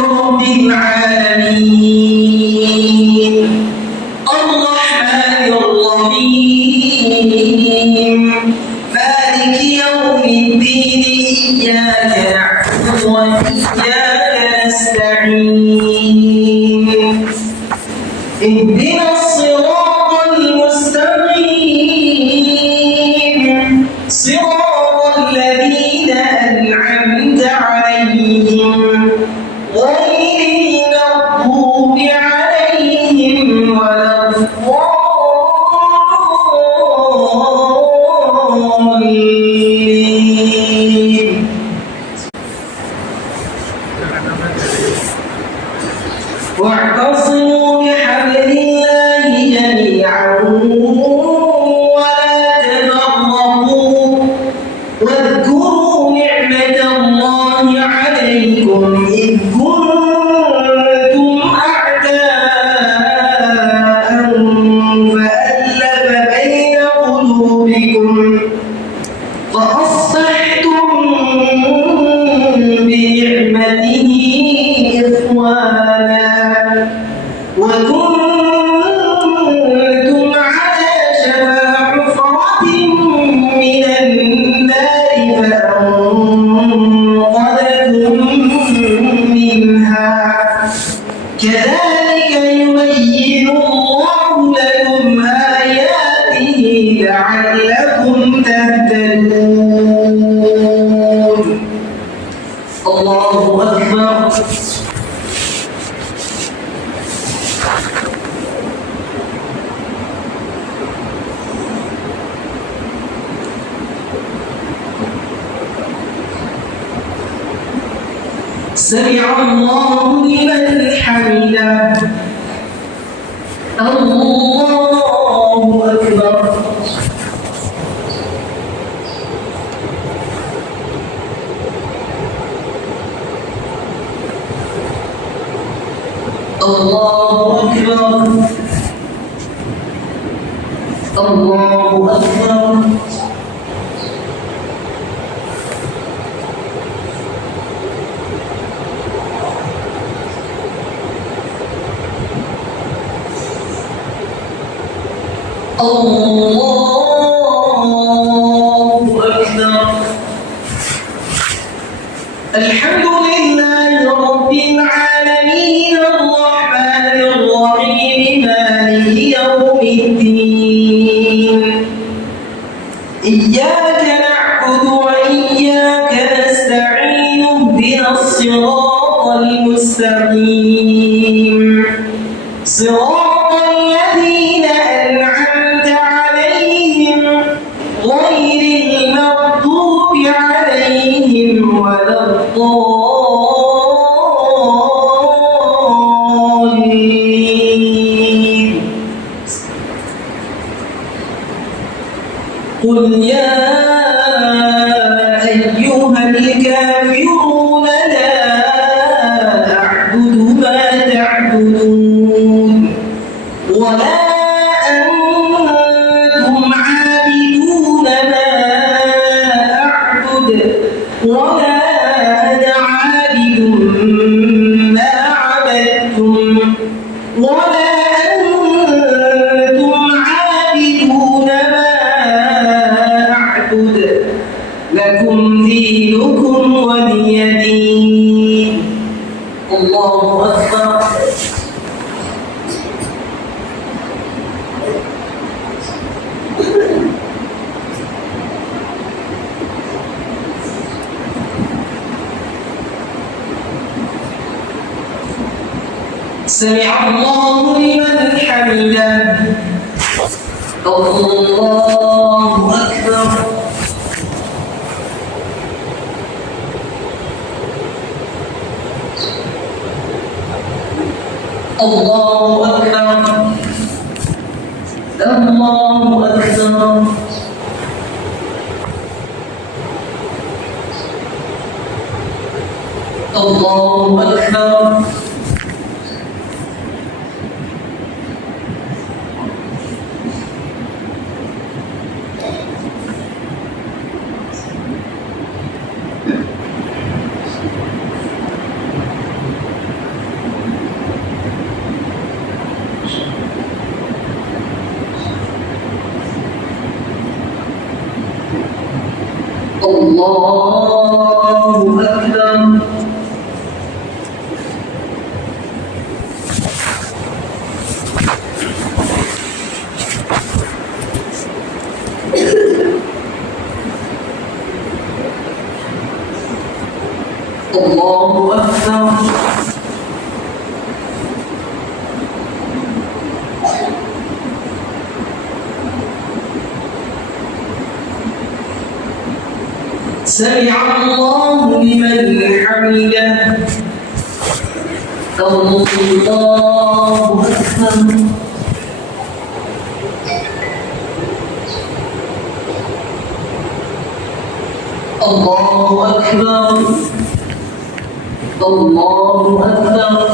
رب العالمين الرحمن الرحيم مالك يوم الدين إياك نعبد وإياك نستعين اهدنا الصراط المستقيم صراط الذين أنعمت عليهم غير المغضوب عليهم ولا الضالين. واعتصموا بحبل الله جميعا ولا تفرقوا واذكروا نعمة الله عليكم إذ كنتم أعداء فألف بين قلوبكم فأصبحتم بنعمته إخوانا وكنتم على شفا حفرة من النار فأنقذكم منها كذلك يبين الله لكم آياته لعلكم تهتدون. الله أكبر. سمع الله لمن حمده. الله أكبر. الله أكبر. الله أكبر. الله أكبر. الحمد لله رب العالمين الرحمن الرحيم مالك يوم الدين إياك نعبد وإياك نستعين اهدنا الصراط المستقيم صراط الذين أنعمت عليهم غير المغضوب عليهم ولا الضالين. قل يا أيها الكافرون لا أعبد ما تعبدون ولا أنتم عابدون ما أعبد ولا أنا عابد ما عبدتم ولا أنتم عابدون ما أعبد لكم دينكم ولي دين. الله أكبر. سمع الله لمن حمده. الله أكبر. الله أكبر. الله أكبر. الله أكبر. الله أكبر. الله أكبر. سمع الله لمن حمده. الله أكبر. الله أكبر. الله أكبر.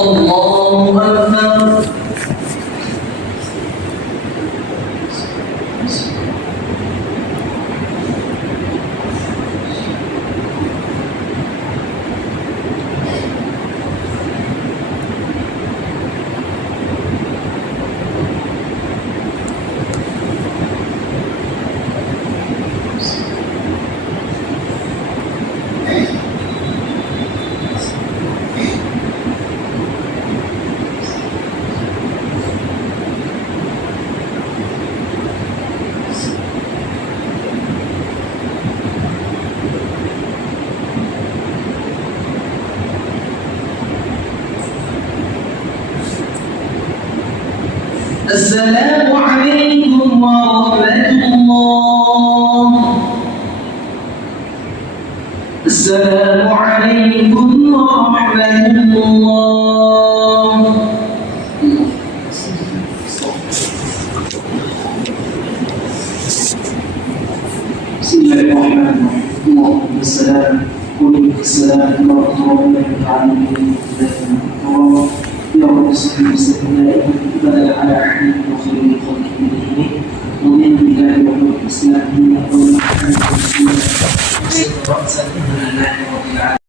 الله أكبر. السلام عليكم ورحمة الله. السلام عليكم ورحمة الله. بسم الله الرحمن الرحيم. اللهم السلام ومنك السلام ورحمة الله تعالى. يا رب صل وسلم بدل على حبيب وخير خلق الله ومن بالله ومن الاسلام دينا ومن محمد رسول الله وسيد راسا الحمد لله رب العالمين.